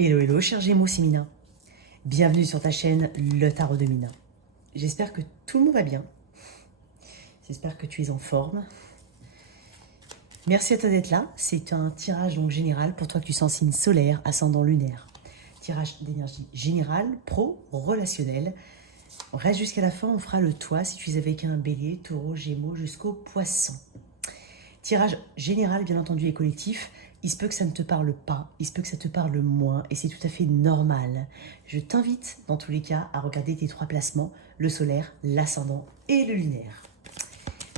Hello, hello, cher Gémeaux, c'est Mina. Bienvenue sur ta chaîne Le Tarot de Mina. J'espère que tout le monde va bien. J'espère que tu es en forme. Merci à toi d'être là. C'est un tirage donc général pour toi que tu sens signe solaire, ascendant lunaire. Tirage d'énergie générale, pro, relationnel. On reste jusqu'à la fin, on fera le toit si tu es avec un bélier, taureau, gémeaux jusqu'au poisson. Tirage général, bien entendu, et collectif. Il se peut que ça ne te parle pas, il se peut que ça te parle moins, et c'est tout à fait normal. Je t'invite, dans tous les cas, à regarder tes trois placements, le solaire, l'ascendant et le lunaire.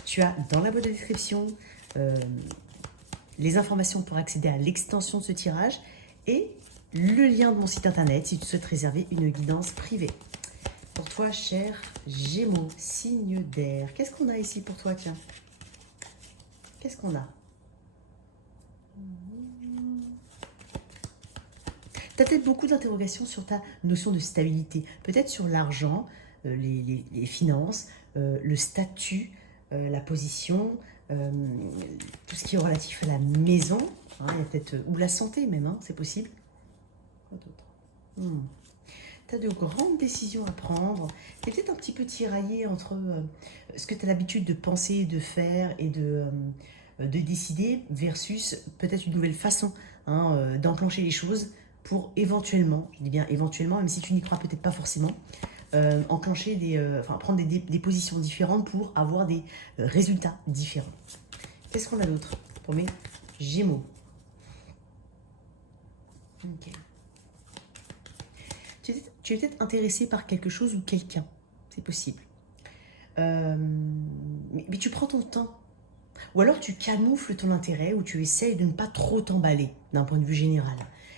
Tu as dans la boîte de description les informations pour accéder à l'extension de ce tirage et le lien de mon site internet si tu souhaites réserver une guidance privée. Pour toi, cher Gémeaux, signe d'air, qu'est-ce qu'on a ici pour toi, tiens? Qu'est-ce qu'on a? Tu as peut-être beaucoup d'interrogations sur ta notion de stabilité, peut-être sur l'argent, les finances, le statut, la position, tout ce qui est relatif à la maison, hein, il y a peut-être, ou la santé même, hein, c'est possible. Quoi d'autre? Tu as de grandes décisions à prendre, tu es peut-être un petit peu tiraillé entre ce que tu as l'habitude de penser, de faire et de décider versus peut-être une nouvelle façon d'enclencher les choses pour éventuellement, je dis bien éventuellement, même si tu n'y crois peut-être pas forcément, enclencher prendre des positions différentes pour avoir des résultats différents. Qu'est-ce qu'on a d'autre pour mes Gémeaux? Ok. Tu es peut-être intéressé par quelque chose ou quelqu'un, c'est possible. Mais tu prends ton temps. Ou alors tu camoufles ton intérêt ou tu essayes de ne pas trop t'emballer d'un point de vue général.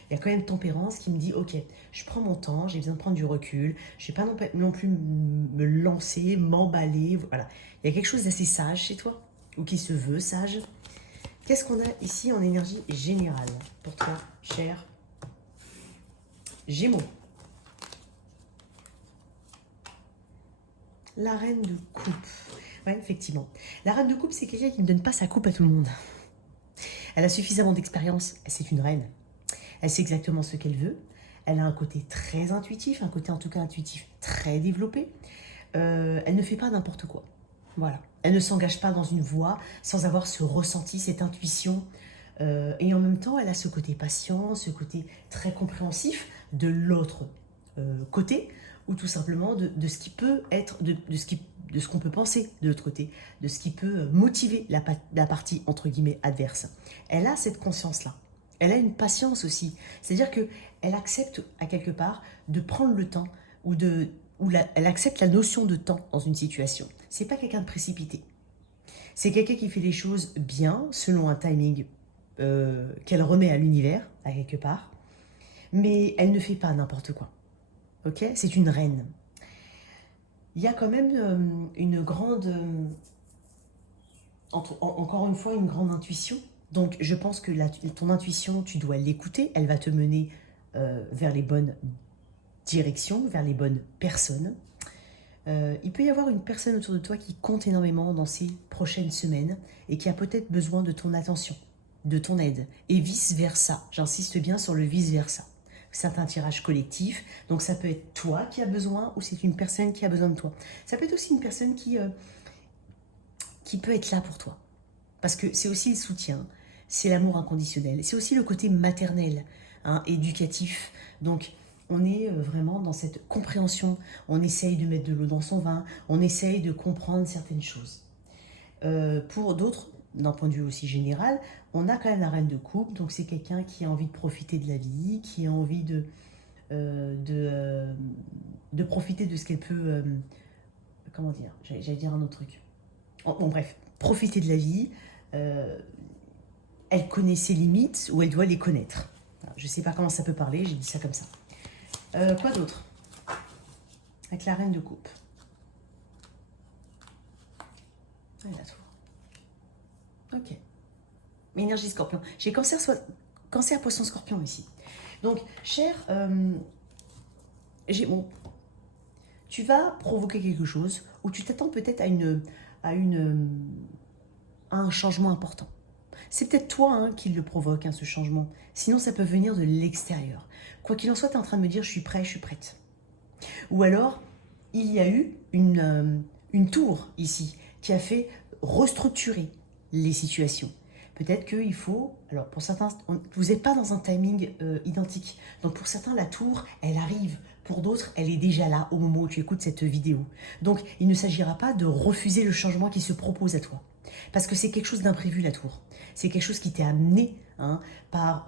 Il y a quand même tempérance qui me dit, ok, je prends mon temps, j'ai besoin de prendre du recul, je ne vais pas non plus me lancer, m'emballer, voilà. Il y a quelque chose d'assez sage chez toi, ou qui se veut sage. Qu'est-ce qu'on a ici en énergie générale pour toi, cher Gémeaux? La reine de coupe. Oui, effectivement. La reine de coupe, c'est quelqu'un qui ne donne pas sa coupe à tout le monde. Elle a suffisamment d'expérience, c'est une reine. Elle sait exactement ce qu'elle veut. Elle a un côté très intuitif, un côté en tout cas intuitif très développé. Elle ne fait pas n'importe quoi. Voilà. Elle ne s'engage pas dans une voie sans avoir ce ressenti, cette intuition. Et en même temps, elle a ce côté patient, ce côté très compréhensif de l'autre côté, ou tout simplement de ce qui peut être, de ce qu'on peut penser de l'autre côté, de ce qui peut motiver la partie, entre guillemets, adverse. Elle a cette conscience-là. Elle a une patience aussi. C'est-à-dire qu'elle accepte, à quelque part, de prendre le temps, elle accepte la notion de temps dans une situation. C'est pas quelqu'un de précipité. C'est quelqu'un qui fait les choses bien, selon un timing qu'elle remet à l'univers, à quelque part. Mais elle ne fait pas n'importe quoi. Ok? C'est une reine. Il y a quand même une grande... encore une fois, une grande intuition. Donc, je pense que ton intuition, tu dois l'écouter. Elle va te mener vers les bonnes directions, vers les bonnes personnes. Il peut y avoir une personne autour de toi qui compte énormément dans ces prochaines semaines et qui a peut-être besoin de ton attention, de ton aide, et vice-versa. J'insiste bien sur le vice-versa. C'est un tirage collectif, donc ça peut être toi qui as besoin ou c'est une personne qui a besoin de toi. Ça peut être aussi une personne qui peut être là pour toi. Parce que c'est aussi le soutien, c'est l'amour inconditionnel, c'est aussi le côté maternel, éducatif. Donc, on est vraiment dans cette compréhension, on essaye de mettre de l'eau dans son vin, on essaye de comprendre certaines choses. Pour d'autres, d'un point de vue aussi général, on a quand même la reine de coupe, donc c'est quelqu'un qui a envie de profiter de la vie, qui a envie de profiter de ce qu'elle peut... comment dire? J'allais dire un autre truc. Bon, bref, profiter de la vie. Elle connaît ses limites ou elle doit les connaître. Je ne sais pas comment ça peut parler, j'ai dit ça comme ça. Quoi d'autre? Avec la reine de coupe. Ah, la tour. Ok. Énergie scorpion. J'ai cancer, poisson, scorpion ici. Donc, cher Gémeaux, tu vas provoquer quelque chose ou tu t'attends peut-être à un changement important. C'est peut-être toi hein, qui le provoque, hein, ce changement. Sinon, ça peut venir de l'extérieur. Quoi qu'il en soit, tu es en train de me dire, je suis prêt, je suis prête. Ou alors, il y a eu une tour ici qui a fait restructurer les situations. Peut-être qu'il faut, alors pour certains, vous n'êtes pas dans un timing identique. Donc pour certains, la tour, elle arrive. Pour d'autres, elle est déjà là au moment où tu écoutes cette vidéo. Donc il ne s'agira pas de refuser le changement qui se propose à toi. Parce que c'est quelque chose d'imprévu, la tour. C'est quelque chose qui t'est amené hein, par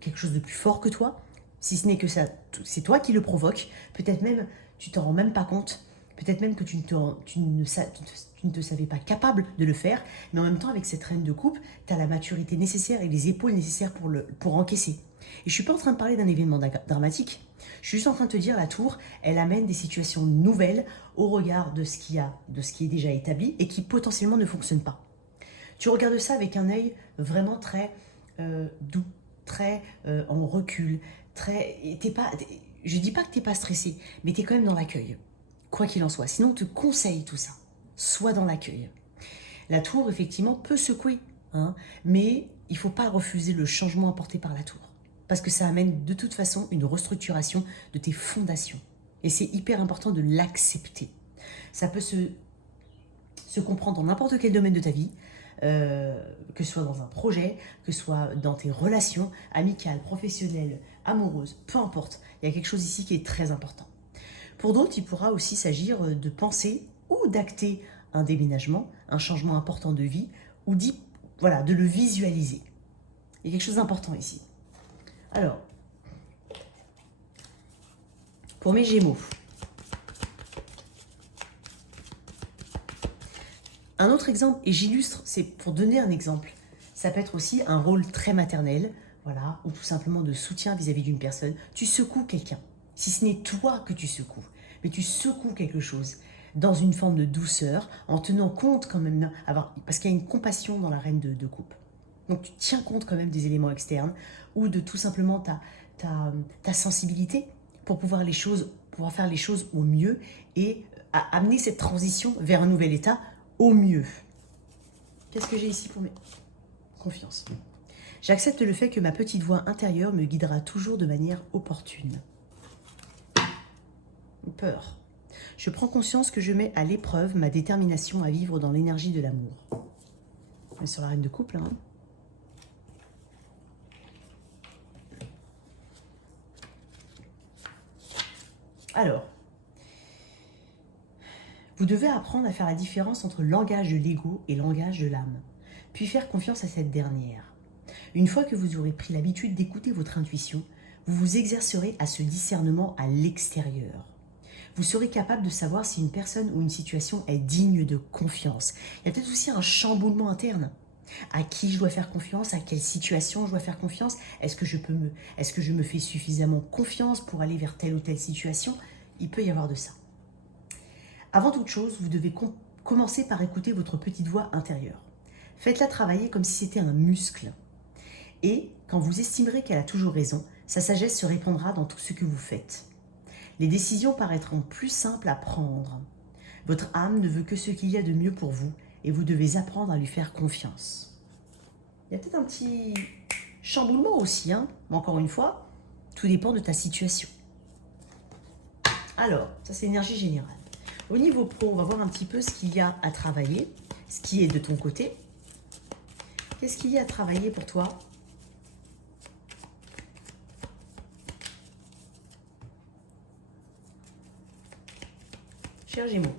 quelque chose de plus fort que toi. Si ce n'est que ça, c'est toi qui le provoque. Peut-être même, tu t'en rends même pas compte. Peut-être même que tu ne te savais pas capable de le faire, mais en même temps, avec cette reine de coupe, tu as la maturité nécessaire et les épaules nécessaires pour encaisser. Et je ne suis pas en train de parler d'un événement dramatique, je suis juste en train de te dire, la tour, elle amène des situations nouvelles au regard de ce qui est déjà établi et qui potentiellement ne fonctionne pas. Tu regardes ça avec un œil vraiment très doux, très en recul, je ne dis pas que tu n'es pas stressé, mais tu es quand même dans l'accueil. Quoi qu'il en soit. Sinon, on te conseille tout ça. Sois dans l'accueil. La tour, effectivement, peut secouer, hein, mais il ne faut pas refuser le changement apporté par la tour. Parce que ça amène de toute façon une restructuration de tes fondations. Et c'est hyper important de l'accepter. Ça peut se comprendre dans n'importe quel domaine de ta vie, que ce soit dans un projet, que ce soit dans tes relations amicales, professionnelles, amoureuses, peu importe. Il y a quelque chose ici qui est très important. Pour d'autres, il pourra aussi s'agir de penser ou d'acter un déménagement, un changement important de vie, ou voilà, de le visualiser. Il y a quelque chose d'important ici. Alors, pour mes Gémeaux, un autre exemple, et j'illustre, c'est pour donner un exemple, ça peut être aussi un rôle très maternel, voilà, ou tout simplement de soutien vis-à-vis d'une personne. Tu secoues quelqu'un. Si ce n'est toi que tu secoues, mais tu secoues quelque chose dans une forme de douceur, en tenant compte quand même, parce qu'il y a une compassion dans la reine de coupe. Donc tu tiens compte quand même des éléments externes, ou de tout simplement ta sensibilité pour pouvoir faire les choses au mieux et amener cette transition vers un nouvel état au mieux. Qu'est-ce que j'ai ici pour mes confiance? J'accepte le fait que ma petite voix intérieure me guidera toujours de manière opportune. Peur. Je prends conscience que je mets à l'épreuve ma détermination à vivre dans l'énergie de l'amour. On est sur la reine de couple, hein. Alors, vous devez apprendre à faire la différence entre le langage de l'ego et le langage de l'âme, puis faire confiance à cette dernière. Une fois que vous aurez pris l'habitude d'écouter votre intuition, vous vous exercerez à ce discernement à l'extérieur. Vous serez capable de savoir si une personne ou une situation est digne de confiance. Il y a peut-être aussi un chamboulement interne. À qui je dois faire confiance? À quelle situation je dois faire confiance? Est-ce que je me fais suffisamment confiance pour aller vers telle ou telle situation? Il peut y avoir de ça. Avant toute chose, vous devez commencer par écouter votre petite voix intérieure. Faites-la travailler comme si c'était un muscle. Et quand vous estimerez qu'elle a toujours raison, sa sagesse se répandra dans tout ce que vous faites. Les décisions paraîtront plus simples à prendre. Votre âme ne veut que ce qu'il y a de mieux pour vous et vous devez apprendre à lui faire confiance. Il y a peut-être un petit chamboulement aussi, hein, mais encore une fois, tout dépend de ta situation. Alors, ça c'est l'énergie générale. Au niveau pro, on va voir un petit peu ce qu'il y a à travailler, ce qui est de ton côté. Qu'est-ce qu'il y a à travailler pour toi ? Cher Gémeaux.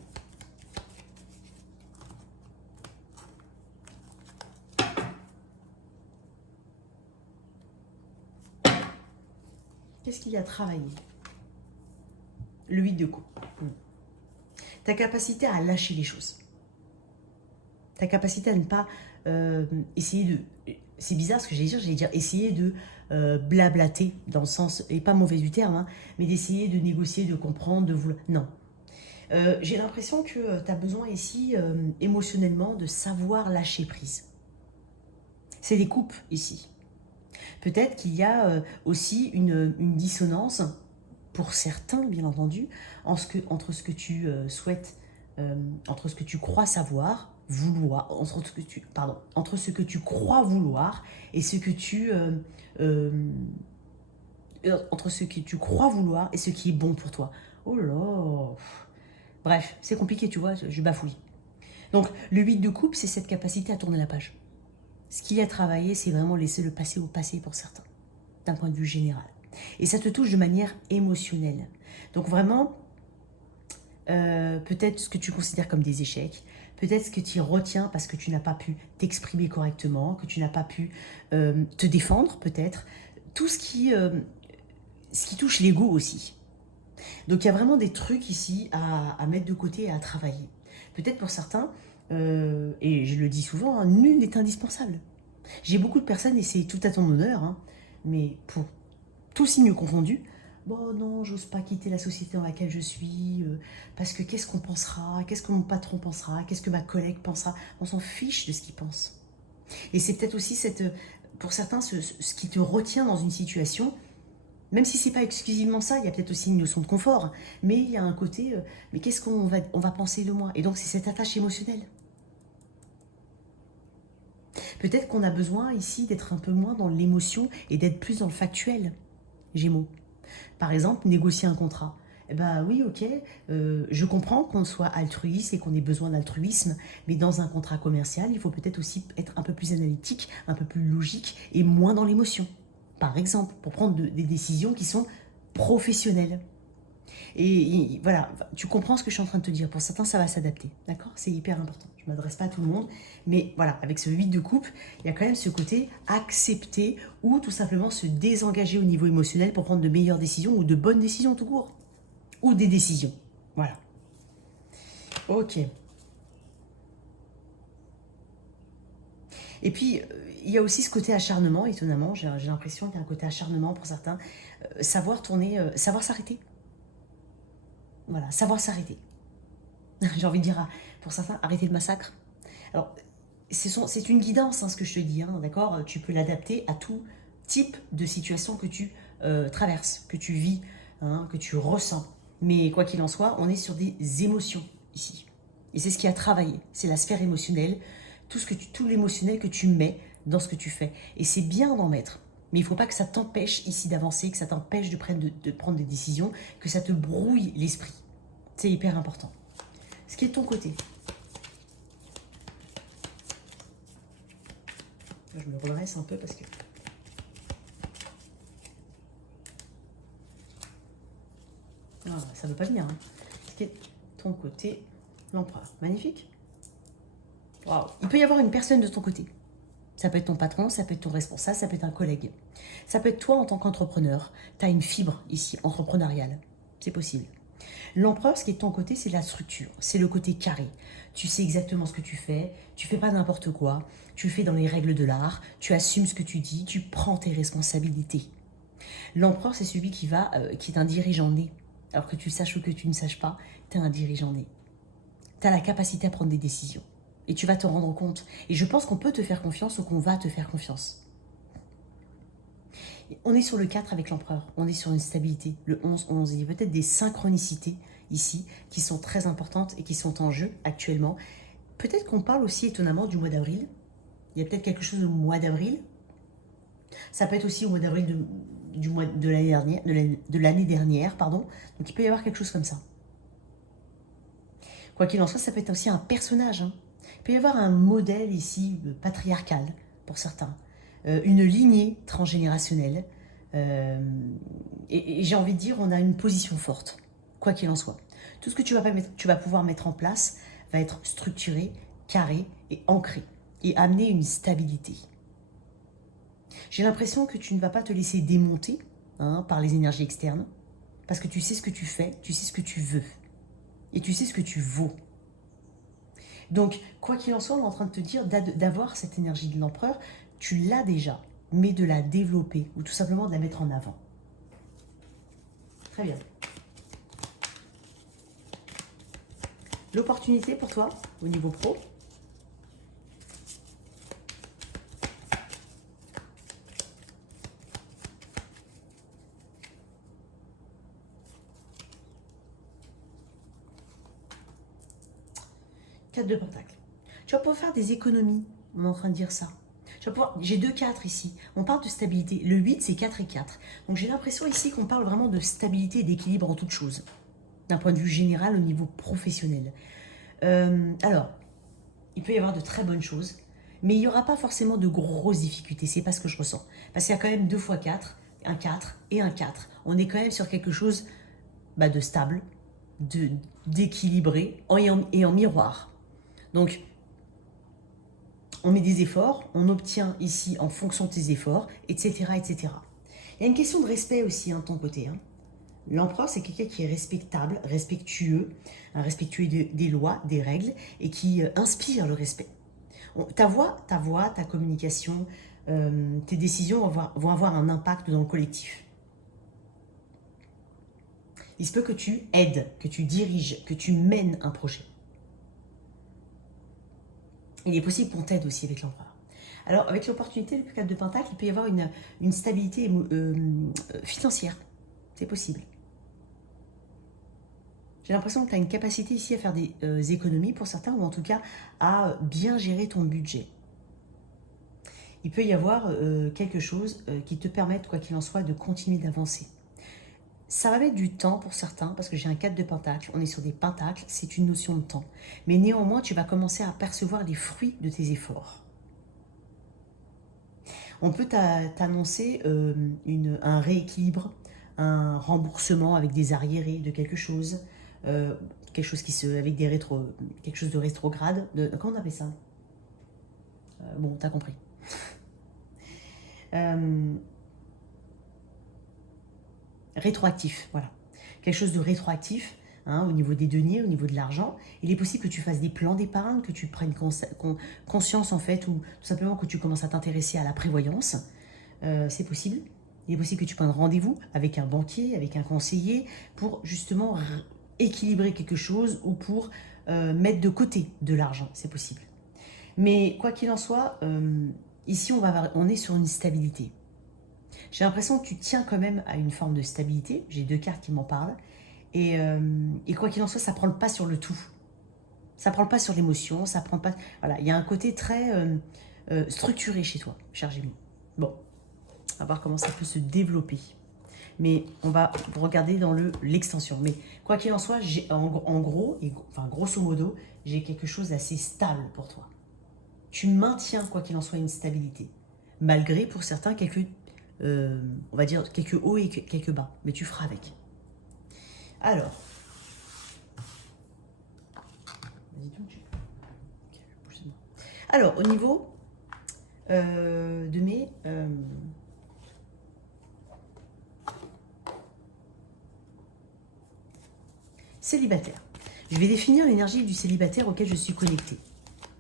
Qu'est-ce qu'il y a à travailler? Le 8 de coupe. Ta capacité à lâcher les choses. Ta capacité à ne pas essayer de... C'est bizarre ce que j'allais dire essayer de blablater, dans le sens, et pas mauvais du terme, hein, mais d'essayer de négocier, de comprendre, de vouloir... Non. J'ai l'impression que tu as besoin ici, émotionnellement, de savoir lâcher prise. C'est des coupes ici. Peut-être qu'il y a aussi une dissonance, pour certains, bien entendu, entre ce que tu souhaites, entre ce que tu crois savoir vouloir, entre ce que tu crois vouloir et ce que euh, entre ce que tu crois vouloir et ce qui est bon pour toi. Oh là. Bref, c'est compliqué, tu vois, je bafouille. Donc, le 8 de coupe, c'est cette capacité à tourner la page. Ce qu'il y a à travailler, c'est vraiment laisser le passé au passé pour certains, d'un point de vue général. Et ça te touche de manière émotionnelle. Donc vraiment, peut-être ce que tu considères comme des échecs, peut-être ce que tu retiens parce que tu n'as pas pu t'exprimer correctement, que tu n'as pas pu te défendre peut-être, tout ce qui touche l'ego aussi. Donc il y a vraiment des trucs ici à mettre de côté et à travailler. Peut-être pour certains, et je le dis souvent, hein, nul n'est indispensable. J'ai beaucoup de personnes, et c'est tout à ton honneur, hein, mais pour tous signes confondus, bon non, j'ose pas quitter la société dans laquelle je suis, parce que qu'est-ce qu'on pensera, qu'est-ce que mon patron pensera, qu'est-ce que ma collègue pensera, on s'en fiche de ce qu'il pense. Et c'est peut-être aussi pour certains ce qui te retient dans une situation, même si c'est pas exclusivement ça, il y a peut-être aussi une notion de confort, mais il y a un côté, mais qu'est-ce on va penser de moi? Et donc c'est cette attache émotionnelle. Peut-être qu'on a besoin ici d'être un peu moins dans l'émotion et d'être plus dans le factuel, Gémeaux. Par exemple, négocier un contrat. Eh ben oui, ok, je comprends qu'on soit altruiste et qu'on ait besoin d'altruisme, mais dans un contrat commercial, il faut peut-être aussi être un peu plus analytique, un peu plus logique et moins dans l'émotion. Par exemple, pour prendre des décisions qui sont professionnelles. Et voilà, tu comprends ce que je suis en train de te dire. Pour certains, ça va s'adapter, d'accord? C'est hyper important. Je ne m'adresse pas à tout le monde, mais voilà, avec ce 8 de coupe, il y a quand même ce côté accepter ou tout simplement se désengager au niveau émotionnel pour prendre de meilleures décisions ou de bonnes décisions tout court. Ou des décisions. Voilà. Ok. Et puis, il y a aussi ce côté acharnement, étonnamment. J'ai l'impression qu'il y a un côté acharnement pour certains. Savoir s'arrêter. Voilà, savoir s'arrêter. J'ai envie de dire, pour certains, arrêter le massacre. Alors, c'est une guidance, hein, ce que je te dis, hein, d'accord? Tu peux l'adapter à tout type de situation que tu traverses, que tu vis, hein, que tu ressens. Mais quoi qu'il en soit, on est sur des émotions ici. Et c'est ce qui a travaillé, c'est la sphère émotionnelle, tout l'émotionnel que tu mets dans ce que tu fais. Et c'est bien d'en mettre. Mais il ne faut pas que ça t'empêche ici d'avancer, que ça t'empêche de prendre des décisions, que ça te brouille l'esprit. C'est hyper important. Ce qui est de ton côté. Je me redresse un peu parce que... Ah, ça ne veut pas venir. Hein. Ce qui est de ton côté, l'empereur. Magnifique. Waouh. Il peut y avoir une personne de ton côté. Ça peut être ton patron, ça peut être ton responsable, ça peut être un collègue. Ça peut être toi en tant qu'entrepreneur. Tu as une fibre ici, entrepreneuriale. C'est possible. L'empereur, ce qui est de ton côté, c'est la structure. C'est le côté carré. Tu sais exactement ce que tu fais pas n'importe quoi. Tu le fais dans les règles de l'art. Tu assumes ce que tu dis. Tu prends tes responsabilités. L'empereur, c'est celui qui est un dirigeant né. Alors que tu saches ou que tu ne saches pas, tu es un dirigeant né. Tu as la capacité à prendre des décisions. Et tu vas te rendre compte. Et je pense qu'on peut te faire confiance ou qu'on va te faire confiance. On est sur le 4 avec l'empereur. On est sur une stabilité. Le 11-11. Il y a peut-être des synchronicités ici qui sont très importantes et qui sont en jeu actuellement. Peut-être qu'on parle aussi étonnamment du mois d'avril. Il y a peut-être quelque chose au mois d'avril. Ça peut être aussi au mois d'avril de l'année dernière, pardon. Donc il peut y avoir quelque chose comme ça. Quoi qu'il en soit, ça peut être aussi un personnage. Hein. Il peut y avoir un modèle ici patriarcal pour certains, une lignée transgénérationnelle. Et j'ai envie de dire, on a une position forte, quoi qu'il en soit. Tout ce que tu vas pouvoir mettre en place va être structuré, carré et ancré et amener une stabilité. J'ai l'impression que tu ne vas pas te laisser démonter par les énergies externes parce que tu sais ce que tu fais, tu sais ce que tu veux et tu sais ce que tu vaux. Donc, quoi qu'il en soit, on est en train de te dire d'avoir cette énergie de l'empereur, tu l'as déjà, mais de la développer ou tout simplement de la mettre en avant. Très bien. L'opportunité pour toi, au niveau pro. Quatre de Pentacle. Tu Tu vas pouvoir faire des économies. On est en train de dire ça. J'ai 2 4 ici. On parle de stabilité. Le 8, c'est 4 et 4. Donc j'ai l'impression ici qu'on parle vraiment de stabilité et d'équilibre en toute chose. D'un point de vue général au niveau professionnel. Alors, il peut y avoir de très bonnes choses. Mais il n'y aura pas forcément de grosses difficultés. C'est pas ce que je ressens. Parce qu'il y a quand même 2 fois 4, un 4 et un 4. On est quand même sur quelque chose de stable, d'équilibré et en miroir. Donc, on met des efforts, on obtient ici en fonction de tes efforts, etc. etc. Il y a une question de respect aussi de ton côté. L'empereur, c'est quelqu'un qui est respectable, respectueux, respectueux des lois, des règles, et qui inspire le respect. Ta voix, ta communication, tes décisions vont avoir un impact dans le collectif. Il se peut que tu aides, que tu diriges, que tu mènes un projet. Il est possible qu'on t'aide aussi avec l'empereur. Alors, avec l'opportunité, le 4 de Pentacle, il peut y avoir une stabilité financière. C'est possible. J'ai l'impression que tu as une capacité ici à faire des économies pour certains, ou en tout cas à bien gérer ton budget. Il peut y avoir quelque chose qui te permette, quoi qu'il en soit, de continuer d'avancer. Ça va mettre du temps pour certains, parce que j'ai un 4 de Pentacle, on est sur des Pentacles, c'est une notion de temps. Mais néanmoins, tu vas commencer à percevoir les fruits de tes efforts. On peut t'annoncer un rééquilibre, un remboursement avec des arriérés de quelque chose, quelque chose avec quelque chose de rétrograde. Comment on appelle ça? Bon, t'as compris. Rétroactif, voilà. Quelque chose de rétroactif au niveau des deniers, au niveau de l'argent. Il est possible que tu fasses des plans d'épargne, que tu prennes conscience en fait, ou tout simplement que tu commences à t'intéresser à la prévoyance. C'est possible. Il est possible que tu prennes rendez-vous avec un banquier, avec un conseiller, pour justement équilibrer quelque chose ou pour mettre de côté de l'argent. C'est possible. Mais quoi qu'il en soit, ici on est sur une stabilité. J'ai l'impression que tu tiens quand même à une forme de stabilité. J'ai 2 cartes qui m'en parlent. Et quoi qu'il en soit, ça prend le pas sur le tout. Ça prend le pas sur l'émotion, ça prend pas... Voilà, il y a un côté très structuré chez toi, cher Gémeaux. Bon, on va voir comment ça peut se développer. Mais on va regarder dans l'extension. Mais quoi qu'il en soit, en gros, grosso modo, j'ai quelque chose d'assez stable pour toi. Tu maintiens, quoi qu'il en soit, une stabilité. Malgré, pour certains, on va dire, quelques hauts et quelques bas. Mais tu feras avec. Alors, au niveau de mes célibataires, je vais définir l'énergie du célibataire auquel je suis connectée.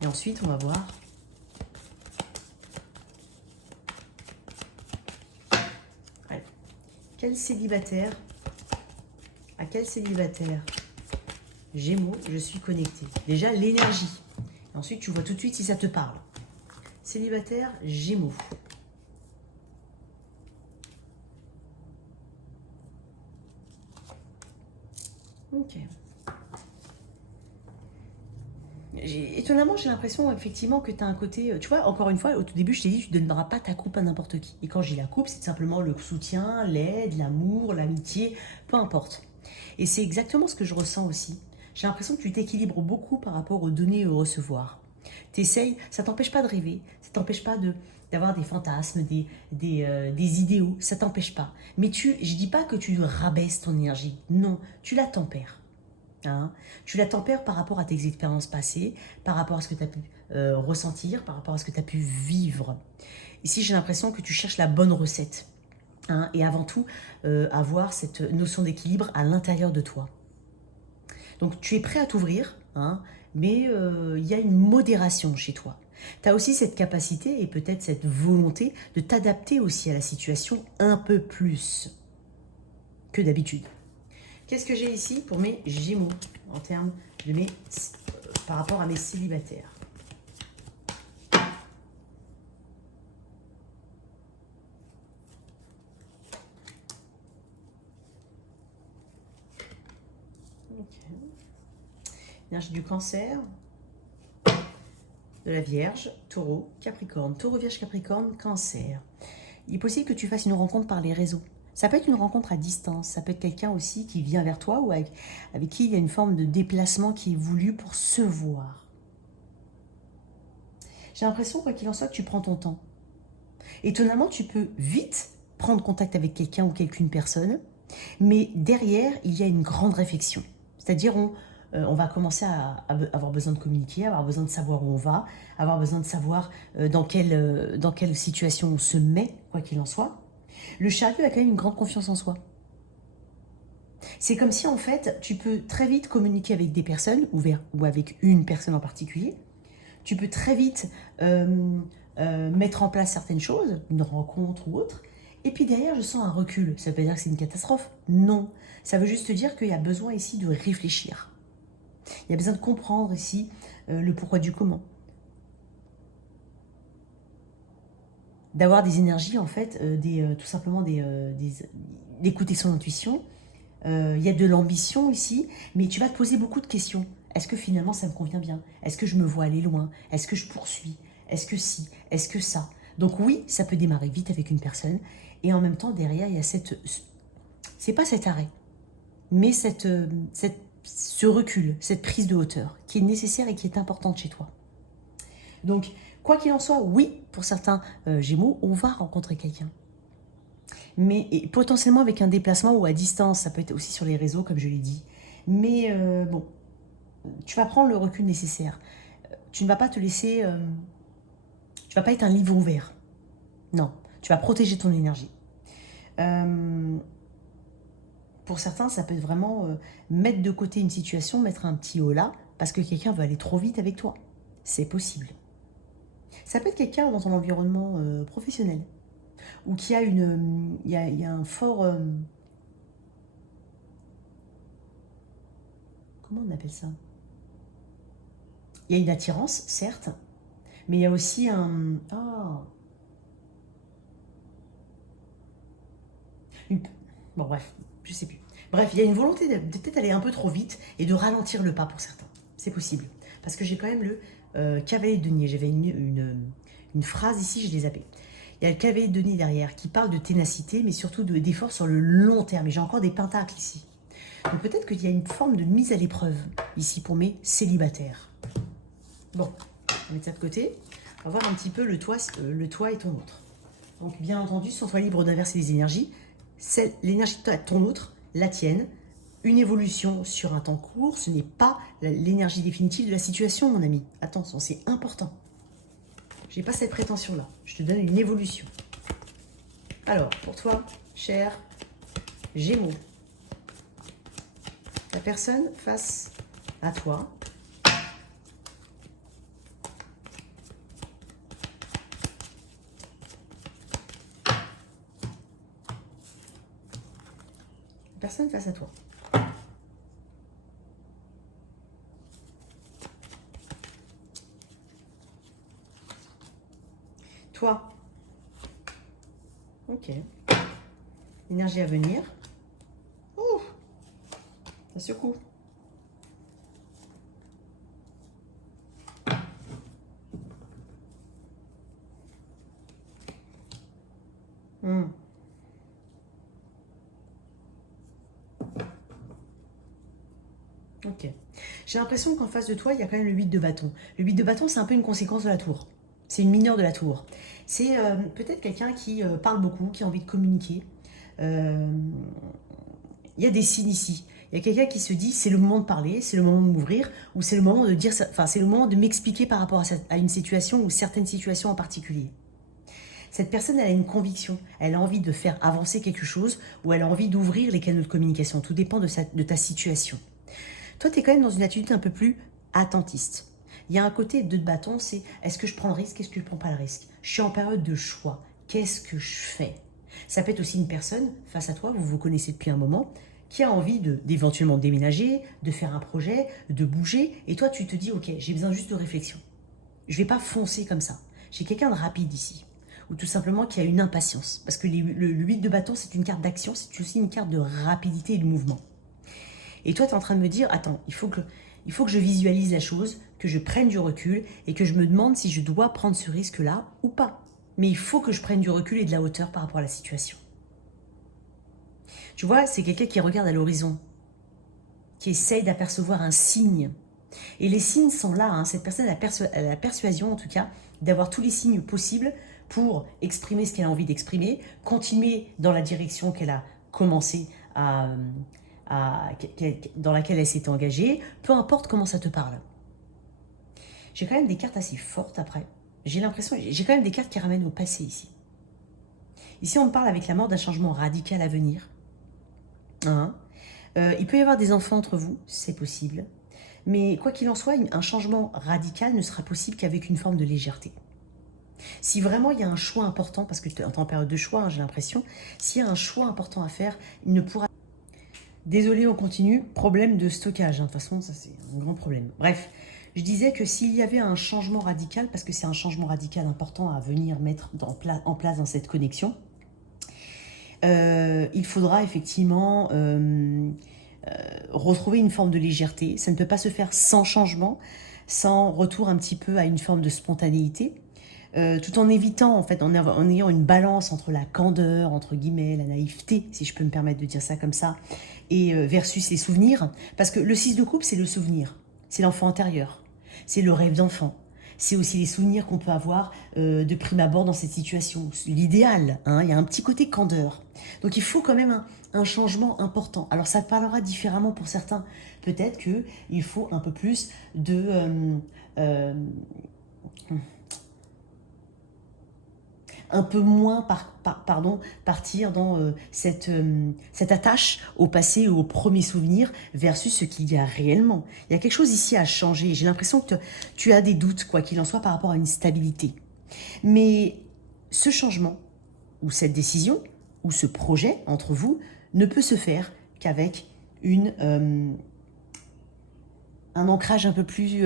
Et ensuite, on va voir à quel célibataire Gémeaux je suis connectée. Déjà, l'énergie. Et ensuite, tu vois tout de suite si ça te parle. Célibataire Gémeaux. Ok. Étonnamment, j'ai l'impression effectivement que tu as un côté... Tu vois, encore une fois, au tout début, je t'ai dit, tu ne donneras pas ta coupe à n'importe qui. Et quand j'ai la coupe, c'est simplement le soutien, l'aide, l'amour, l'amitié, peu importe. Et c'est exactement ce que je ressens aussi. J'ai l'impression que tu t'équilibres beaucoup par rapport au donner et au recevoir. T'essayes, ça t'empêche pas de rêver, ça t'empêche pas d'avoir des fantasmes, des idéaux, ça t'empêche pas. Mais je dis pas que tu rabaisses ton énergie, non, tu la tempères. Tu la tempères par rapport à tes expériences passées, par rapport à ce que tu as pu ressentir, par rapport à ce que tu as pu vivre. Ici, j'ai l'impression que tu cherches la bonne recette. Et avant tout, avoir cette notion d'équilibre à l'intérieur de toi. Donc, tu es prêt à t'ouvrir, mais il y a une modération chez toi. Tu as aussi cette capacité et peut-être cette volonté de t'adapter aussi à la situation un peu plus que d'habitude. Qu'est-ce que j'ai ici pour mes Gémeaux en termes de par rapport à mes célibataires? Okay. Énergie du Cancer. de la Vierge, Taureau, Capricorne. Taureau, Vierge, Capricorne, Cancer. Il est possible que tu fasses une rencontre par les réseaux. Ça peut être une rencontre à distance, ça peut être quelqu'un aussi qui vient vers toi ou avec qui il y a une forme de déplacement qui est voulu pour se voir. J'ai l'impression, quoi qu'il en soit, que tu prends ton temps. Étonnamment, tu peux vite prendre contact avec quelqu'un ou quelqu'une personne, mais derrière, il y a une grande réflexion. C'est-à-dire, on va commencer à avoir besoin de communiquer, avoir besoin de savoir où on va, avoir besoin de savoir dans quelle situation on se met, quoi qu'il en soit. Le chariot a quand même une grande confiance en soi. C'est comme si, en fait, tu peux très vite communiquer avec des personnes, ou avec une personne en particulier. Tu peux très vite mettre en place certaines choses, une rencontre ou autre. Et puis derrière, je sens un recul. Ça veut pas dire que c'est une catastrophe. Non. Ça veut juste dire qu'il y a besoin ici de réfléchir. Il y a besoin de comprendre ici le pourquoi du comment. D'avoir des énergies, en fait, tout simplement d'écouter son intuition. Il y a de l'ambition ici, mais tu vas te poser beaucoup de questions. Est-ce que finalement ça me convient bien? Est-ce que je me vois aller loin? Est-ce que je poursuis? Est-ce que si? Est-ce que ça? Donc oui, ça peut démarrer vite avec une personne, et en même temps, derrière, il y a c'est pas cet arrêt, mais ce recul, cette prise de hauteur, qui est nécessaire et qui est importante chez toi. Donc, quoi qu'il en soit, oui, pour certains Gémeaux, on va rencontrer quelqu'un. Mais potentiellement avec un déplacement ou à distance, ça peut être aussi sur les réseaux, comme je l'ai dit. Mais bon, tu vas prendre le recul nécessaire. Tu ne vas pas te laisser... tu vas pas être un livre ouvert. Non, tu vas protéger ton énergie. Pour certains, ça peut être vraiment mettre de côté une situation, mettre un petit holà, parce que quelqu'un veut aller trop vite avec toi. C'est possible. Ça peut être quelqu'un dans ton environnement professionnel, ou qui a il y a un fort... comment on appelle ça? Il y a une attirance, certes, mais il y a aussi un... Bon, bref, je sais plus. Bref, il y a une volonté de peut-être aller un peu trop vite et de ralentir le pas pour certains. C'est possible. Parce que j'ai quand même le cavalier de denier. J'avais une phrase ici, je l'ai zappée. Il y a le cavalier de denier derrière qui parle de ténacité, mais surtout d'effort sur le long terme. Et j'ai encore des pentacles ici. Donc peut-être qu'il y a une forme de mise à l'épreuve ici pour mes célibataires. Bon, on va mettre ça de côté. On va voir un petit peu le toi et ton autre. Donc bien entendu, sens-toi libre d'inverser les énergies. L'énergie de ton autre, la tienne. Une évolution sur un temps court, ce n'est pas l'énergie définitive de la situation, mon ami. Attention, c'est important. Je n'ai pas cette prétention-là. Je te donne une évolution. Alors, pour toi, cher Gémeaux, la personne face à toi, personne face à toi. Toi. Ok. Énergie à venir. Ouh. Ça secoue. Ok. J'ai l'impression qu'en face de toi, il y a quand même le 8 de bâton. Le 8 de bâton, c'est un peu une conséquence de la tour. C'est une mineure de la tour. C'est peut-être quelqu'un qui parle beaucoup, qui a envie de communiquer. Il y a des signes ici. Il y a quelqu'un qui se dit, c'est le moment de parler, c'est le moment de m'ouvrir, ou c'est le moment de dire, enfin, c'est le moment de m'expliquer par rapport à une situation ou certaines situations en particulier. Cette personne, elle a une conviction, elle a envie de faire avancer quelque chose, ou elle a envie d'ouvrir les canaux de communication. Tout dépend de ta situation. Toi, tu es quand même dans une attitude un peu plus attentiste. Il y a un côté de bâton, c'est est-ce que je prends le risque, est-ce que je ne prends pas le risque? Je suis en période de choix. Qu'est-ce que je fais? Ça peut être aussi une personne face à toi, vous vous connaissez depuis un moment, qui a envie d'éventuellement déménager, de faire un projet, de bouger. Et toi, tu te dis, ok, j'ai besoin juste de réflexion. Je ne vais pas foncer comme ça. J'ai quelqu'un de rapide ici. Ou tout simplement qui a une impatience. Parce que le 8 de bâton, c'est une carte d'action, c'est aussi une carte de rapidité et de mouvement. Et toi, tu es en train de me dire, attends, il faut que Il faut que je visualise la chose, que je prenne du recul et que je me demande si je dois prendre ce risque-là ou pas. Mais il faut que je prenne du recul et de la hauteur par rapport à la situation. Tu vois, c'est quelqu'un qui regarde à l'horizon, qui essaye d'apercevoir un signe. Et les signes sont là, hein. Cette personne a la persuasion, en tout cas, d'avoir tous les signes possibles pour exprimer ce qu'elle a envie d'exprimer, continuer dans la direction qu'elle a commencé dans laquelle elle s'est engagée, peu importe comment ça te parle. J'ai quand même des cartes assez fortes après. J'ai l'impression, j'ai quand même des cartes qui ramènent au passé ici. Ici, on me parle avec la mort d'un changement radical à venir. Hein, il peut y avoir des enfants entre vous, c'est possible. Mais quoi qu'il en soit, un changement radical ne sera possible qu'avec une forme de légèreté. Si vraiment il y a un choix important, parce que tu es en période de choix, hein, j'ai l'impression, s'il y a un choix important à faire, il ne pourra... Désolé, on continue. Problème de stockage, hein. De toute façon, ça c'est un grand problème. Bref, je disais que s'il y avait un changement radical, parce que c'est un changement radical important à venir mettre en place dans cette connexion, il faudra effectivement retrouver une forme de légèreté. Ça ne peut pas se faire sans changement, sans retour un petit peu à une forme de spontanéité, tout en évitant, en fait, en ayant une balance entre la candeur, entre guillemets, la naïveté, si je peux me permettre de dire ça comme ça, et versus les souvenirs. Parce que le 6 de coupe, c'est le souvenir, c'est l'enfant intérieur, c'est le rêve d'enfant. C'est aussi les souvenirs qu'on peut avoir de prime abord dans cette situation. L'idéal, hein, il y a un petit côté candeur. Donc il faut quand même un changement important. Alors ça parlera différemment pour certains. Peut-être qu'il faut un peu plus de... un peu moins partir dans cette attache au passé ou au premier souvenir versus ce qu'il y a réellement. Il y a quelque chose ici à changer. J'ai l'impression que tu as des doutes, quoi qu'il en soit, par rapport à une stabilité. Mais ce changement, ou cette décision, ou ce projet entre vous, ne peut se faire qu'avec un ancrage un peu plus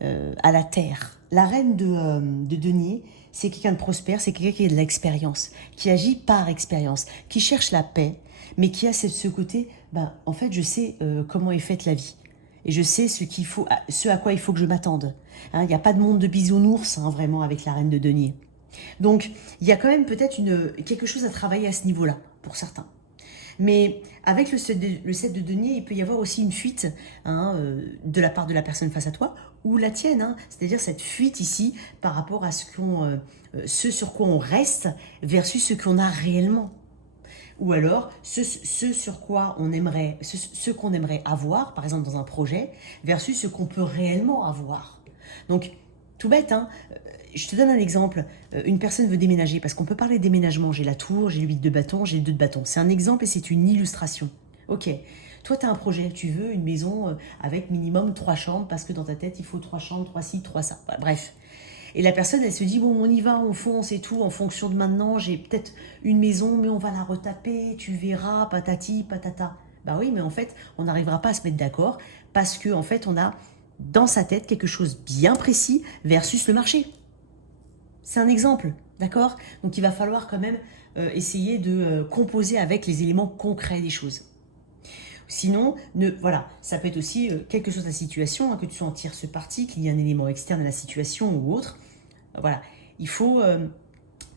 à la terre. La reine de denier, c'est quelqu'un de prospère, c'est quelqu'un qui a de l'expérience, qui agit par expérience, qui cherche la paix, mais qui a ce côté, en fait, je sais comment est faite la vie. Et je sais ce à quoi il faut que je m'attende. Hein, il n'y a pas de monde de bisounours, hein, vraiment, avec la reine de denier. Donc, il y a quand même peut-être quelque chose à travailler à ce niveau-là, pour certains. Mais avec le 7 de denier, il peut y avoir aussi une fuite, hein, de la part de la personne face à toi, ou la tienne, hein, c'est-à-dire cette fuite ici par rapport à ce sur quoi on reste versus ce qu'on a réellement. Ou alors ce sur quoi on aimerait, ce qu'on aimerait avoir, par exemple dans un projet, versus ce qu'on peut réellement avoir. Donc, tout bête, hein, je te donne un exemple. Une personne veut déménager, parce qu'on peut parler de déménagement. J'ai la tour, j'ai le 8 de bâton, j'ai le 2 de bâton. C'est un exemple et c'est une illustration. Ok, toi tu as un projet, tu veux une maison avec minimum 3 chambres, parce que dans ta tête il faut 3 chambres, 3 ci, 3 ça. Bref. Et la personne, elle se dit, bon, on y va, on fonce et tout, en fonction de maintenant, j'ai peut-être une maison, mais on va la retaper, tu verras, patati, patata. Bah oui, mais en fait, on n'arrivera pas à se mettre d'accord, parce que en fait, on a dans sa tête quelque chose bien précis versus le marché. C'est un exemple, d'accord? Donc il va falloir quand même essayer de composer avec les éléments concrets des choses. Sinon, voilà, ça peut être aussi, quelle que soit ta situation, hein, que tu sois en tierce partie, qu'il y ait un élément externe à la situation ou autre. Voilà, il faut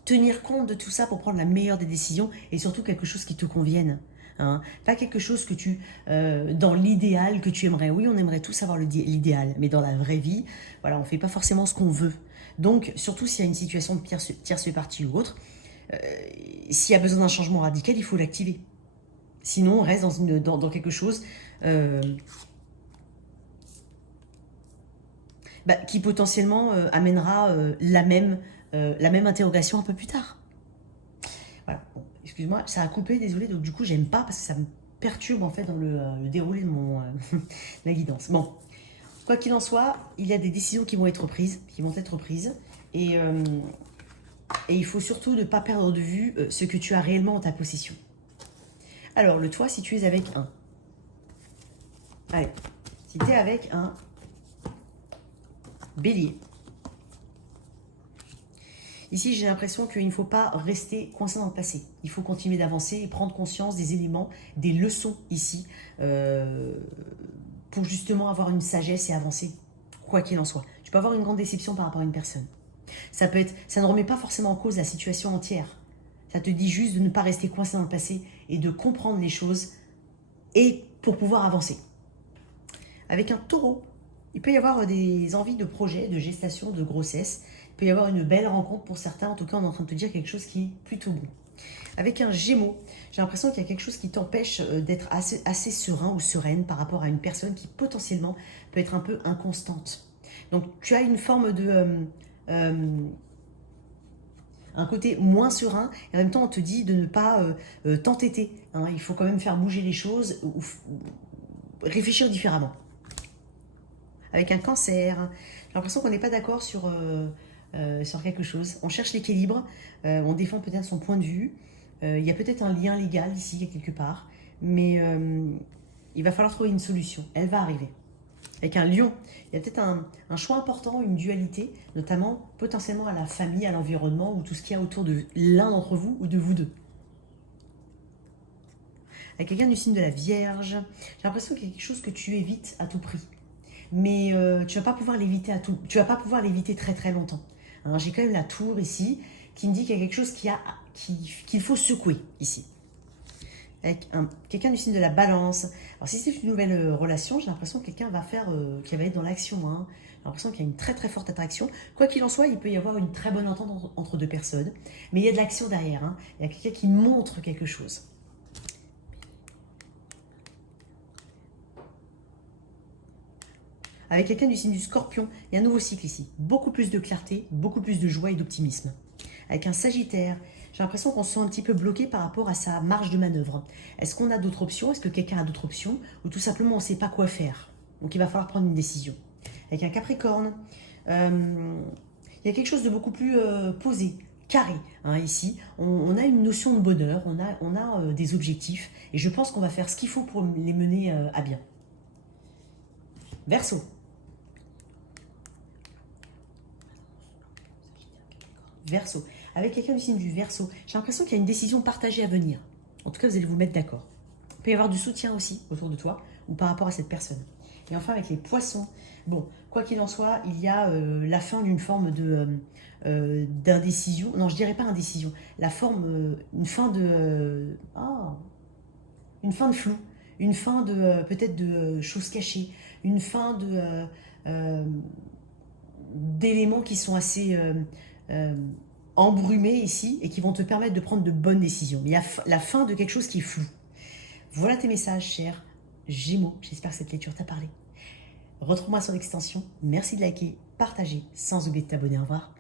tenir compte de tout ça pour prendre la meilleure des décisions et surtout quelque chose qui te convienne. Hein. Pas quelque chose que dans l'idéal que tu aimerais. Oui, on aimerait tous avoir l'idéal, mais dans la vraie vie, voilà, on ne fait pas forcément ce qu'on veut. Donc, surtout s'il y a une situation de tierce partie ou autre, s'il y a besoin d'un changement radical, il faut l'activer. Sinon, on reste dans quelque chose qui potentiellement amènera la même interrogation un peu plus tard. Voilà, bon, excuse-moi, ça a coupé, désolé, donc du coup, j'aime pas parce que ça me perturbe en fait dans le déroulé de la guidance. Bon, quoi qu'il en soit, il y a des décisions qui vont être prises, et il faut surtout ne pas perdre de vue ce que tu as réellement en ta possession. Alors, le toit, si tu es avec un... Allez, si tu es avec un bélier. Ici, j'ai l'impression qu'il ne faut pas rester coincé dans le passé. Il faut continuer d'avancer et prendre conscience des éléments, des leçons ici, pour justement avoir une sagesse et avancer, quoi qu'il en soit. Tu peux avoir une grande déception par rapport à une personne. Ça ne remet pas forcément en cause la situation entière. Ça te dit juste de ne pas rester coincé dans le passé et de comprendre les choses et pour pouvoir avancer. Avec un taureau, il peut y avoir des envies de projet, de gestation, de grossesse. Il peut y avoir une belle rencontre pour certains. En tout cas, on est en train de te dire quelque chose qui est plutôt bon. Avec un Gémeaux, j'ai l'impression qu'il y a quelque chose qui t'empêche d'être assez serein ou sereine par rapport à une personne qui potentiellement peut être un peu inconstante. Donc tu as une forme de... un côté moins serein, et en même temps on te dit de ne pas t'entêter. Hein. Il faut quand même faire bouger les choses, ou réfléchir différemment. Avec un Cancer, j'ai l'impression qu'on n'est pas d'accord sur quelque chose. On cherche l'équilibre, on défend peut-être son point de vue. Il y a peut-être un lien légal ici, quelque part, mais il va falloir trouver une solution. Elle va arriver. Avec un Lion, il y a peut-être un choix important, une dualité, notamment potentiellement à la famille, à l'environnement, ou tout ce qu'il y a autour de l'un d'entre vous ou de vous deux. Avec quelqu'un du signe de la Vierge, j'ai l'impression qu'il y a quelque chose que tu évites à tout prix. Mais tu ne vas pas pouvoir l'éviter tu vas pas pouvoir l'éviter très très longtemps. Hein, j'ai quand même la tour ici qui me dit qu'il y a quelque chose qu'il faut secouer ici. Avec quelqu'un du signe de la Balance. Alors si c'est une nouvelle relation, j'ai l'impression que quelqu'un va qui va être dans l'action. Hein. J'ai l'impression qu'il y a une très très forte attraction. Quoi qu'il en soit, il peut y avoir une très bonne entente entre deux personnes. Mais il y a de l'action derrière. Hein. Il y a quelqu'un qui montre quelque chose. Avec quelqu'un du signe du Scorpion, il y a un nouveau cycle ici. Beaucoup plus de clarté, beaucoup plus de joie et d'optimisme. Avec un Sagittaire, j'ai l'impression qu'on se sent un petit peu bloqué par rapport à sa marge de manœuvre. Est-ce qu'on a d'autres options? Est-ce que quelqu'un a d'autres options? Ou tout simplement on ne sait pas quoi faire? Donc il va falloir prendre une décision. Avec un Capricorne, il y a quelque chose de beaucoup plus posé, carré. Hein, ici, on a une notion de bonheur, on a des objectifs. Et je pense qu'on va faire ce qu'il faut pour les mener à bien. Verseau. Verseau. Avec quelqu'un du signe du Verseau, j'ai l'impression qu'il y a une décision partagée à venir. En tout cas, vous allez vous mettre d'accord. Il peut y avoir du soutien aussi autour de toi ou par rapport à cette personne. Et enfin, avec les Poissons, bon, quoi qu'il en soit, il y a la fin d'une forme d'indécision. Non, je dirais pas indécision. Une fin de flou, une fin de peut-être de choses cachées, une fin d'éléments qui sont assez embrumés ici et qui vont te permettre de prendre de bonnes décisions. Mais il y a la fin de quelque chose qui est flou. Voilà tes messages, chers Gémeaux. J'espère que cette lecture t'a parlé. Retrouve-moi sur l'extension. Merci de liker, partager, sans oublier de t'abonner. Au revoir.